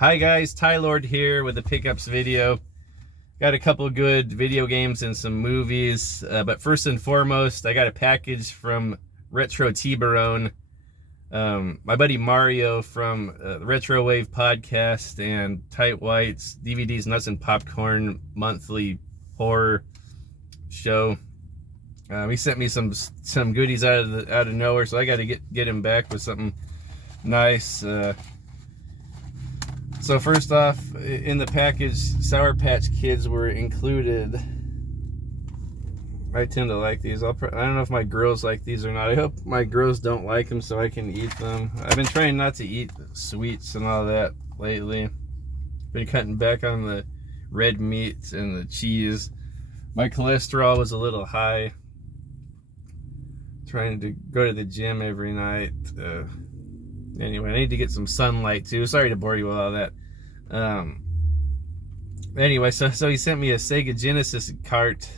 Hi guys, Tylord here with the pickups video. Got a couple good video games and some movies, but first and foremost, I got a package from Retro Tiburon. My buddy Mario from the Retro Wave podcast and Tight Whites, DVDs, Nuts and Popcorn monthly horror show. He sent me some goodies out of nowhere, so I got to get him back with something nice. So first off, in the package, Sour Patch Kids were included. I tend to like these. I don't know if my girls like these or not. I hope my girls don't like them so I can eat them. I've been trying not to eat sweets and all that lately. Been cutting back on the red meat and the cheese. My cholesterol was a little high. Trying to go to the gym every night. Anyway, I need to get some sunlight too. Sorry to bore you with all that. Anyway, so he sent me a Sega Genesis cart.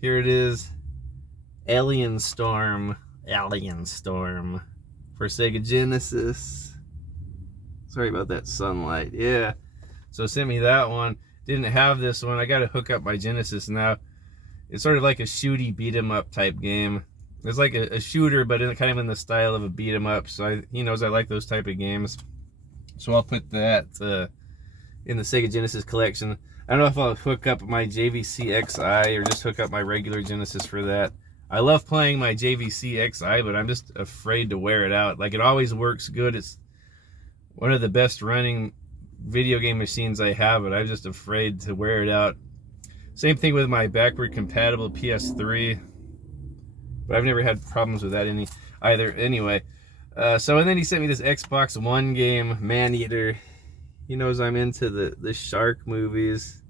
Here it is. Alien Storm for Sega Genesis. Sorry about that sunlight. Yeah. So sent me that one. Didn't have this one. I got to hook up my Genesis now. It's sort of like a shooty beat 'em up type game. It's like a shooter, but kind of in the style of a beat 'em up. So he knows I like those type of games. So I'll put that in the Sega Genesis collection. I don't know if I'll hook up my JVC XI or just hook up my regular Genesis for that. I love playing my JVC XI, but I'm just afraid to wear it out. Like, it always works good. It's one of the best running video game machines I have, but I'm just afraid to wear it out. Same thing with my backward compatible PS3. But I've never had problems with that either. Anyway, and then he sent me this Xbox One game, Maneater. He knows I'm into the shark movies.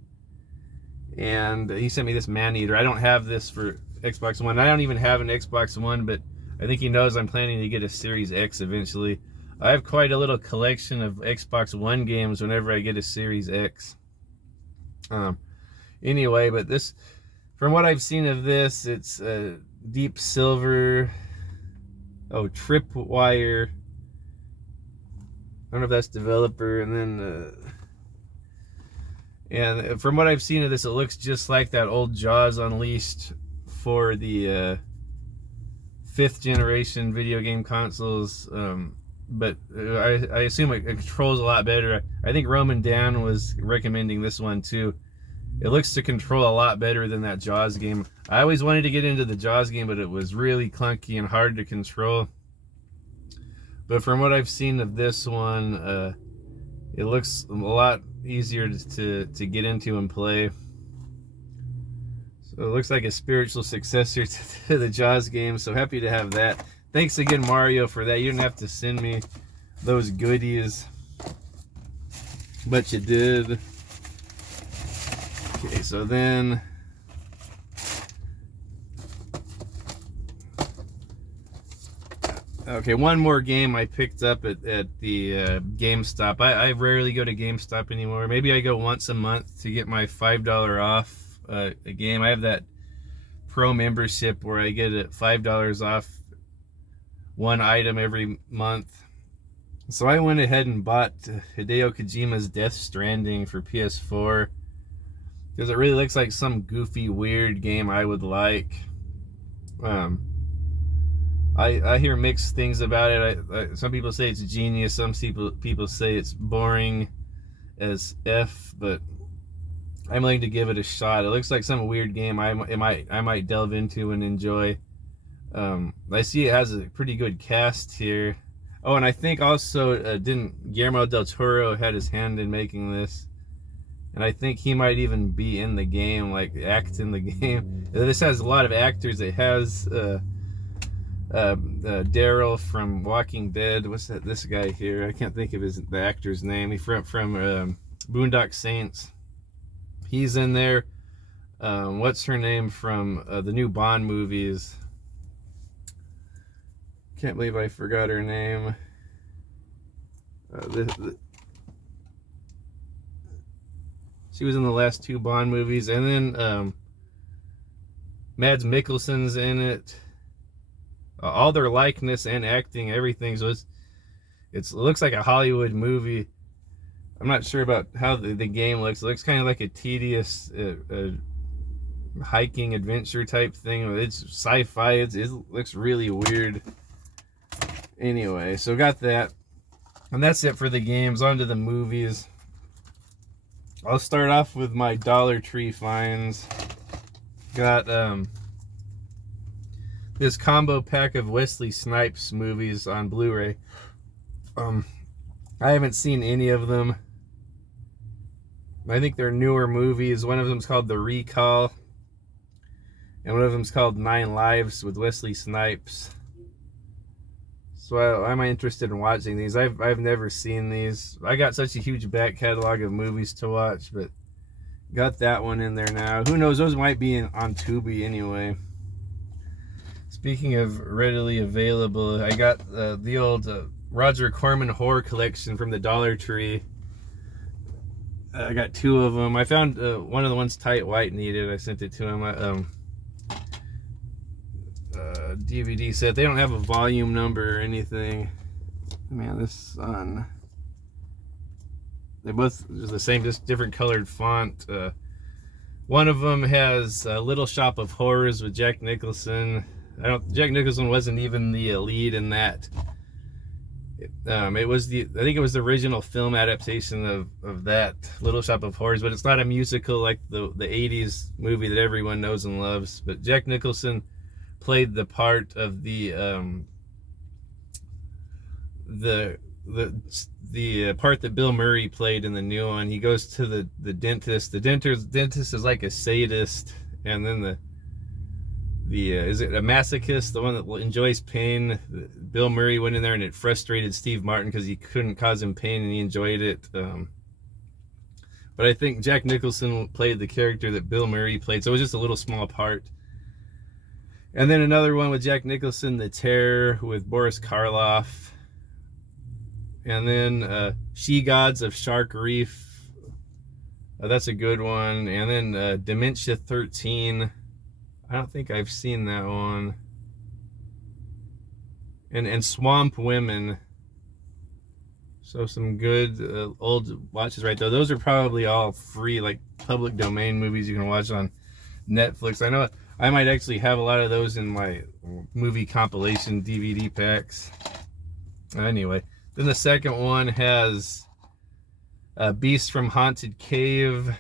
And he sent me this Maneater. I don't have this for Xbox One. I don't even have an Xbox One, but I think he knows I'm planning to get a Series X eventually. I have quite a little collection of Xbox One games whenever I get a Series X. Anyway, but this, from what I've seen of this, it's deep silver. Oh, Tripwire. I don't know if that's developer. And then and from what I've seen of this, it looks just like that old Jaws Unleashed for the 5th generation video game consoles. But I assume it controls a lot better. I think Roman Dan was recommending this one too. It looks to control a lot better than that Jaws game. I always wanted to get into the Jaws game, but it was really clunky and hard to control. But from what I've seen of this one, it looks a lot easier to get into and play. So it looks like a spiritual successor to the Jaws game, so happy to have that. Thanks again, Mario, for that. You didn't have to send me those goodies, but you did. Okay, so then one more game I picked up at the GameStop. I rarely go to GameStop anymore. Maybe I go once a month to get my $5 off a game. I have that pro membership where I get it $5 off one item every month. So I went ahead and bought Hideo Kojima's Death Stranding for PS4. Because it really looks like some goofy, weird game I would like. I hear mixed things about it. Some people say it's genius. Some people say it's boring as F. But I'm willing to give it a shot. It looks like some weird game I might delve into and enjoy. I see it has a pretty good cast here. Oh, and I think also didn't Guillermo del Toro had his hand in making this. And I think he might even be in the game, like act in the game. This has a lot of actors. It has Daryl from Walking Dead. What's that? This guy here. I can't think of the actor's name. He's from Boondock Saints. He's in there. What's her name from the new Bond movies? Can't believe I forgot her name. She was in the last 2 Bond movies, and then Mads Mikkelsen's in it. All their likeness and acting, everything. So it looks like a Hollywood movie. I'm not sure about how the game looks. It looks kind of like a tedious hiking adventure type thing. It's sci-fi. It looks really weird. Anyway, so got that. And that's it for the games. On to the movies. I'll start off with my Dollar Tree finds. Got this combo pack of Wesley Snipes movies on Blu-ray. I haven't seen any of them. I think they're newer movies. One of them's called The Recall, and one of them's called 9 Lives with Wesley Snipes. So I'm interested in watching these. I've never seen these. I got such a huge back catalog of movies to watch, but got that one in there now. Who knows? Those might be on Tubi anyway. Speaking of readily available, I got the old Roger Corman horror collection from the Dollar Tree. I got 2 of them. I found one of the ones Tight White needed. I sent it to him. DVD set. They don't have a volume number or anything. Man, this sun. They both are the same, just different colored font. One of them has Little Shop of Horrors with Jack Nicholson. Jack Nicholson wasn't even the lead in that. It was I think it was the original film adaptation of that Little Shop of Horrors, but it's not a musical like the 80s movie that everyone knows and loves. But Jack Nicholson played the part of the part that Bill Murray played in the new one. He goes to the dentist. The dentist is like a sadist, and then is it a masochist, the one that enjoys pain? Bill Murray went in there and it frustrated Steve Martin because he couldn't cause him pain and he enjoyed it. But I think Jack Nicholson played the character that Bill Murray played, so it was just a little small part. And then another one with Jack Nicholson, The Terror with Boris Karloff. And then She Gods of Shark Reef. That's a good one. And then Dementia 13. I don't think I've seen that one. And Swamp Women. So some good old watches right there. Those are probably all free, like public domain movies you can watch on Netflix. I know I might actually have a lot of those in my movie compilation DVD packs. Anyway, then the second one has Beast from Haunted Cave.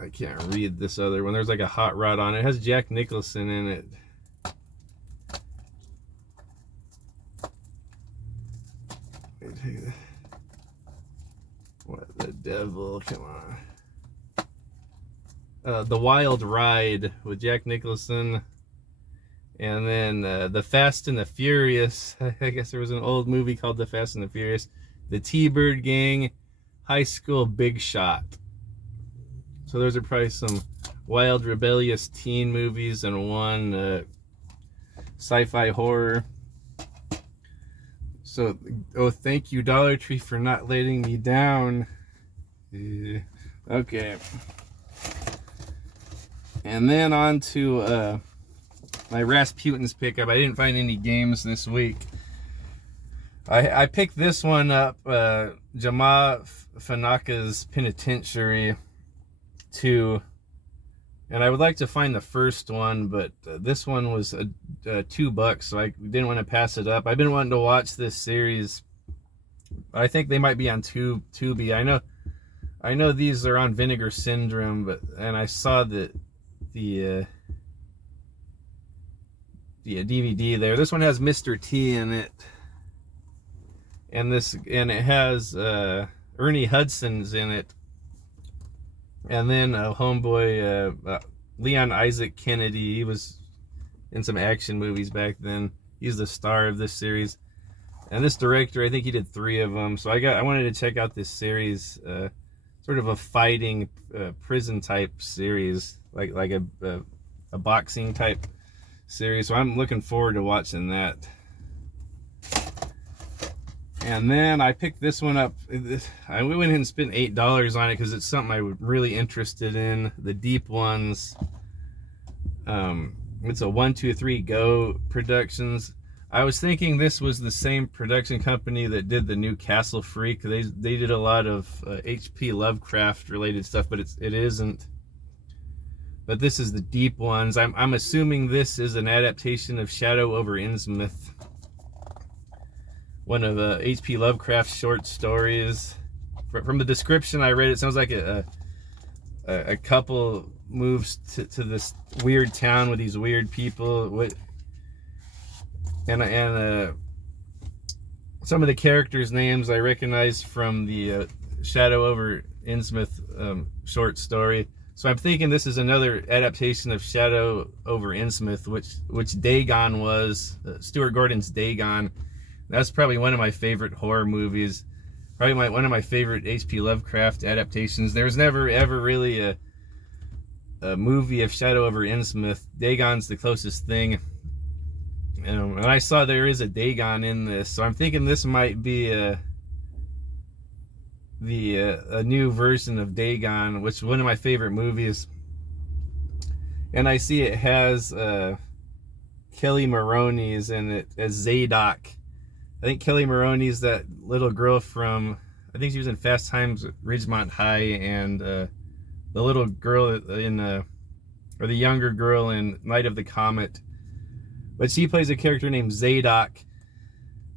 I can't read this other one. There's like a hot rod on it. It has Jack Nicholson in it. What the devil? Come on. The Wild Ride with Jack Nicholson. And then The Fast and the Furious. I guess there was an old movie called The Fast and the Furious. The T-Bird Gang. High School Big Shot. So those are probably some wild, rebellious teen movies and one sci-fi horror. So, thank you, Dollar Tree, for not letting me down. Okay. And then on to my Rasputin's pickup. I didn't find any games this week. I picked this one up, Jamaas Penitentiary 2. And I would like to find the first one, but this one was $2, so I didn't want to pass it up. I've been wanting to watch this series. I think they might be on Tubi. I know these are on Vinegar Syndrome, and I saw the DVD there. This one has Mr. T in it, and it has Ernie Hudson's in it. And then homeboy Leon Isaac Kennedy, he was in some action movies back then. He's the star of this series. And this director, I think he did 3 of them. So I wanted to check out this series, sort of a fighting prison type series, like a boxing type series. So I'm looking forward to watching that. And then I picked this one up. We went ahead and spent $8 on it because it's something I'm really interested in. The Deep Ones. It's a 1, 2, 3 Go Productions. I was thinking this was the same production company that did the new Castle Freak. They did a lot of H.P. Lovecraft related stuff, but it isn't. But this is the Deep Ones. I'm assuming this is an adaptation of Shadow over Innsmouth, one of H.P. Lovecraft's short stories. From the description I read, it sounds like a couple moves to this weird town with these weird people. And some of the characters' names I recognize from the Shadow over Innsmouth short story. So I'm thinking this is another adaptation of Shadow over Innsmouth, which Dagon was, Stuart Gordon's Dagon. That's probably one of my favorite horror movies. Probably one of my favorite H.P. Lovecraft adaptations. There was never ever really a movie of Shadow over Innsmouth. Dagon's the closest thing. And I saw there is a Dagon in this, so I'm thinking this might be a new version of Dagon, which is one of my favorite movies. And I see it has Kelly Maroney's in it as Zadok. I think Kelly Maroney's that little girl from, I think she was in Fast Times at Ridgemont High, and the little girl in, or the younger girl in Night of the Comet. But she plays a character named Zadok,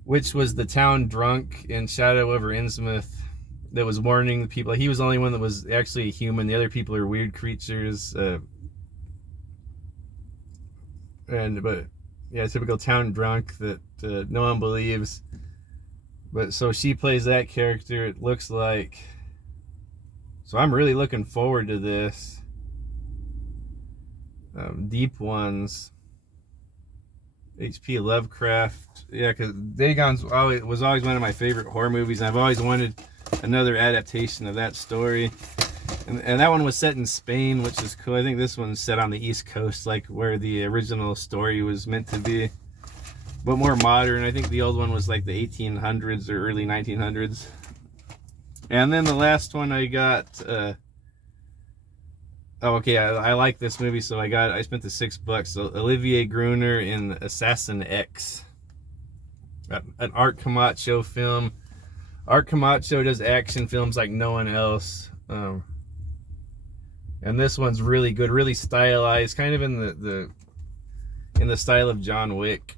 which was the town drunk in Shadow over Innsmouth that was warning the people. He was the only one that was actually a human. The other people are weird creatures. But yeah, typical town drunk that no one believes. But so she plays that character, it looks like. So I'm really looking forward to this. Deep Ones. H.P. Lovecraft. Yeah, because Dagon was always one of my favorite horror movies, and I've always wanted another adaptation of that story. And that one was set in Spain, which is cool. I think this one's set on the East Coast, like where the original story was meant to be, but more modern. I think the old one was like the 1800s or early 1900s. And then the last one I got, oh, okay, I like this movie, so I spent the $6. So Olivier Gruner in Assassin X, an Art Camacho film. Art Camacho does action films like no one else. And this one's really good, really stylized, kind of in the style of John Wick.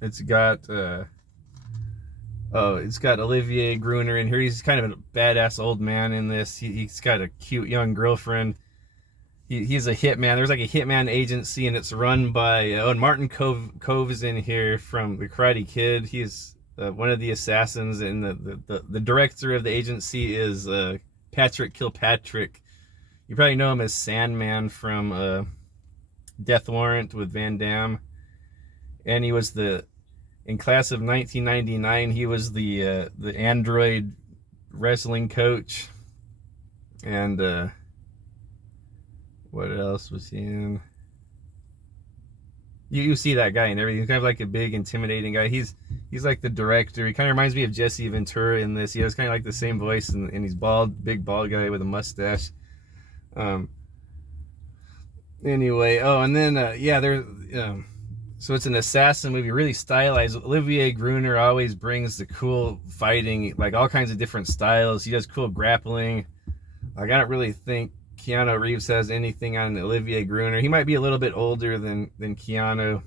It's got Olivier Gruner in here. He's kind of a badass old man in this. He's got a cute young girlfriend. He's a hitman. There's like a hitman agency, and it's run by and Martin Cove is in here from The Karate Kid. He's one of the assassins, and the director of the agency is Patrick Kilpatrick. You probably know him as Sandman from Death Warrant with Van Damme. And he was in class of 1999, he was the android wrestling coach. And what else was he in? You see that guy and everything. He's kind of like a big, intimidating guy. He's like the director. He kind of reminds me of Jesse Ventura in this. He has kind of like the same voice, and he's bald, big bald guy with a mustache. Anyway, and then so it's an assassin movie, really stylized. Olivier Gruner always brings the cool fighting, like all kinds of different styles. He does cool grappling. Like, I don't really think Keanu Reeves has anything on Olivier Gruner. He might be a little bit older than Keanu,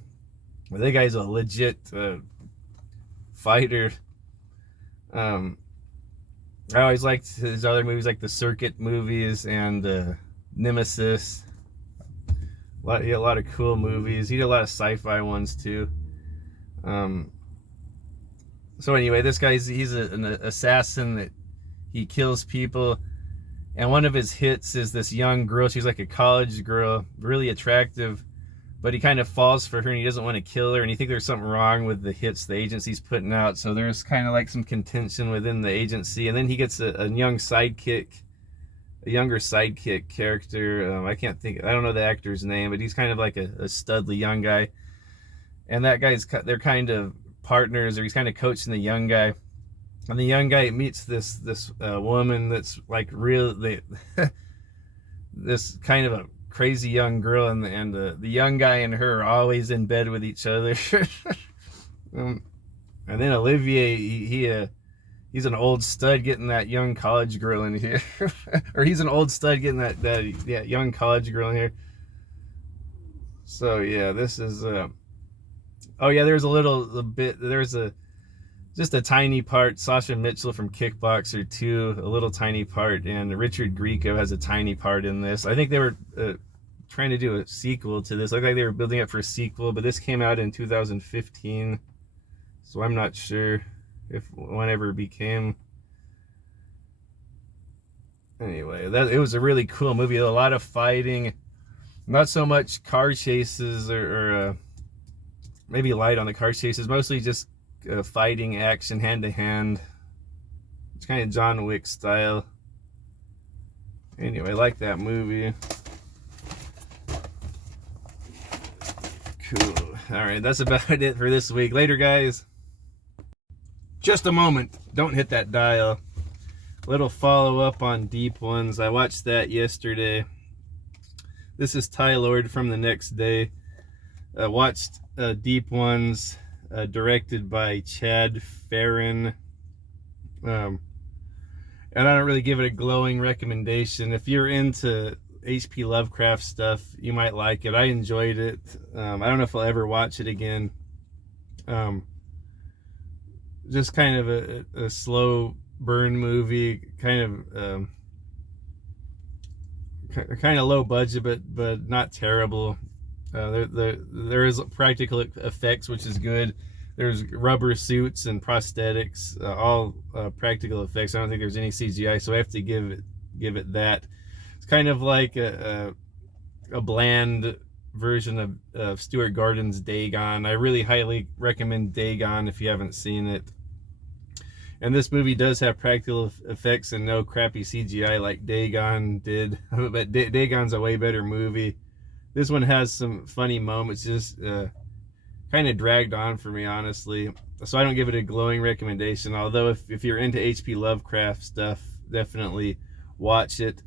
but that guy's a legit fighter. I always liked his other movies, like the Circuit movies and Nemesis. A lot of cool movies. He did a lot of sci-fi ones too. So anyway, this guy's an assassin that he kills people, and one of his hits is this young girl. She's like a college girl, really attractive, but he kind of falls for her, and he doesn't want to kill her, and he thinks there's something wrong with the hits the agency's putting out. So there's kind of like some contention within the agency, and then he gets a younger sidekick character. I don't know the actor's name, but he's kind of like a studly young guy. And that they're kind of partners, or he's kind of coaching the young guy. And the young guy meets this woman that's like this kind of a crazy young girl, and the young guy and her are always in bed with each other. And then Olivier, he's an old stud getting that young college girl in here. Or he's an old stud getting that young college girl in here. So yeah, this is oh yeah, there's just a tiny part. Sasha Mitchell from Kickboxer 2, a little tiny part, and Richard Grieco has a tiny part in this. I think they were trying to do a sequel to this. Looked like they were building up for a sequel, but this came out in 2015, so I'm not sure if whenever it became. Anyway, it was a really cool movie. A lot of fighting, not so much car chases or maybe light on the car chases, mostly just fighting action hand to hand. It's kind of John Wick style. Anyway, I like that movie. Cool. Alright, that's about it for this week. Later, guys. Just a moment. Don't hit that dial. Little follow up on Deep Ones. I watched that yesterday. This is Tylord from the next day. Watched Deep Ones, directed by Chad Farron. And I don't really give it a glowing recommendation. If you're into H.P. Lovecraft stuff, you might like it. I enjoyed it. I don't know if I'll ever watch it again. Just kind of a slow burn movie, kind of low budget, but not terrible. There is practical effects, which is good. There's rubber suits and prosthetics, all practical effects. I don't think there's any CGI, so I have to give it that. It's kind of like a bland version of Stuart Gordon's Dagon. I really highly recommend Dagon if you haven't seen it. And this movie does have practical effects and no crappy CGI like Dagon did. But Dagon's a way better movie. This one has some funny moments, just kind of dragged on for me, honestly. So I don't give it a glowing recommendation. Although if you're into H.P. Lovecraft stuff, definitely watch it.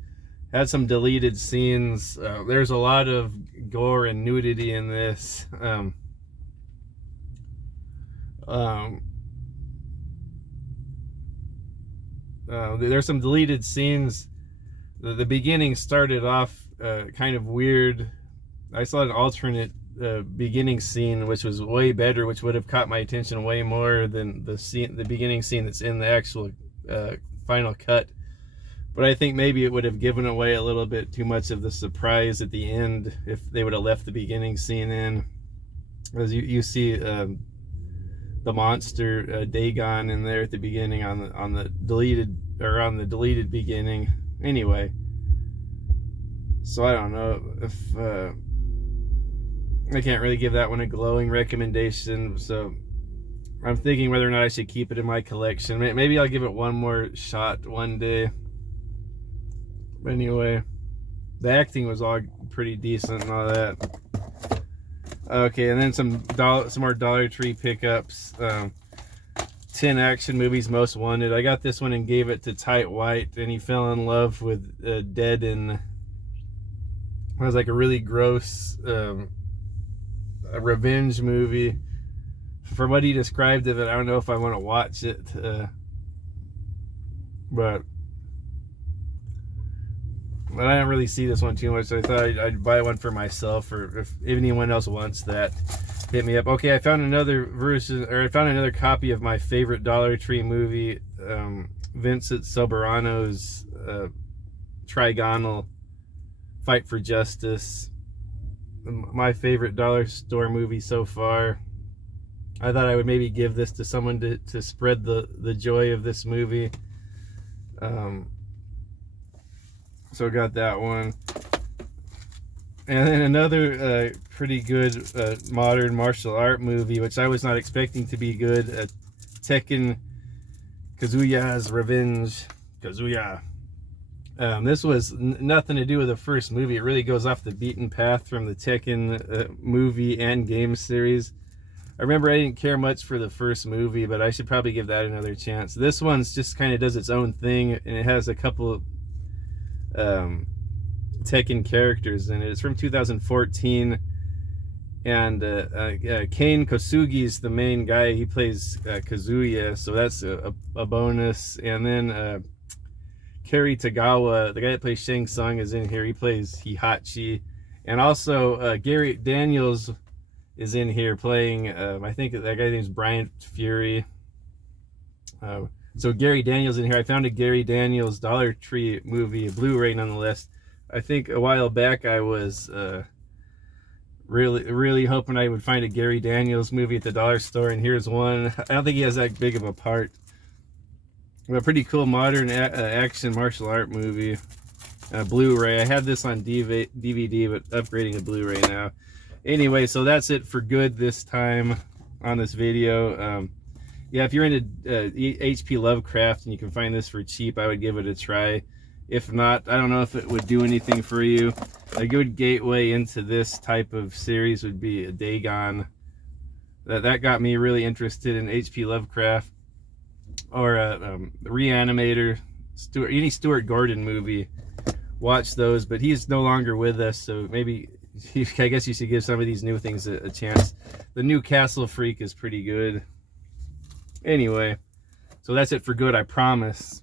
Had some deleted scenes. There's a lot of gore and nudity in this. There's some deleted scenes. The beginning started off kind of weird. I saw an alternate beginning scene, which was way better, which would have caught my attention way more than the beginning scene that's in the actual final cut. But I think maybe it would have given away a little bit too much of the surprise at the end if they would have left the beginning scene in. As you see the monster Dagon in there at the beginning on the deleted beginning. Anyway, so I don't know if I can't really give that one a glowing recommendation. So I'm thinking whether or not I should keep it in my collection. Maybe I'll give it one more shot one day. But anyway, the acting was all pretty decent and all that. Okay, and then some more Dollar Tree pickups. 10 action movies most wanted. I got this one and gave it to Tight White, and he fell in love with Dead in. It was like a really gross a revenge movie. From what he described of it, I don't know if I want to watch it, but I don't really see this one too much, so I thought I'd buy one for myself, or if anyone else wants that, hit me up. Okay, I found another copy of my favorite Dollar Tree movie, Vincent Soberano's Trigonal Fight for Justice. My favorite dollar store movie so far. I thought I would maybe give this to someone to spread the joy of this movie. So got that one. And then another pretty good modern martial art movie, which I was not expecting to be good. Tekken Kazuya's Revenge. Kazuya. This was nothing to do with the first movie. It really goes off the beaten path from the Tekken movie and game series. I remember I didn't care much for the first movie, but I should probably give that another chance. This one's just kind of does its own thing, and it has a couple Tekken characters in it. It's from 2014, and Kane Kosugi's the main guy. He plays Kazuya, so that's a bonus. And then Kerry Tagawa, the guy that plays Shang Tsung, is in here. He plays Hihachi. And also Gary Daniels is in here playing, I think that guy name's Brian Fury. So Gary Daniels in here. I found a Gary Daniels Dollar Tree movie, a Blu-ray nonetheless. I think a while back I was really hoping I would find a Gary Daniels movie at the dollar store, and here's one. I don't think he has that big of a part. A pretty cool modern action martial art movie. Blu-ray. I had this on DVD, but upgrading to Blu-ray now. Anyway, so that's it for good this time on this video. Yeah, if you're into H.P. Lovecraft and you can find this for cheap, I would give it a try. If not, I don't know if it would do anything for you. A good gateway into this type of series would be a Dagon. That got me really interested in H.P. Lovecraft. Or Reanimator, any Stuart Gordon movie. Watch those, but he's no longer with us, so maybe I guess you should give some of these new things a chance. The new Castle Freak is pretty good. Anyway, so that's it for good, I promise.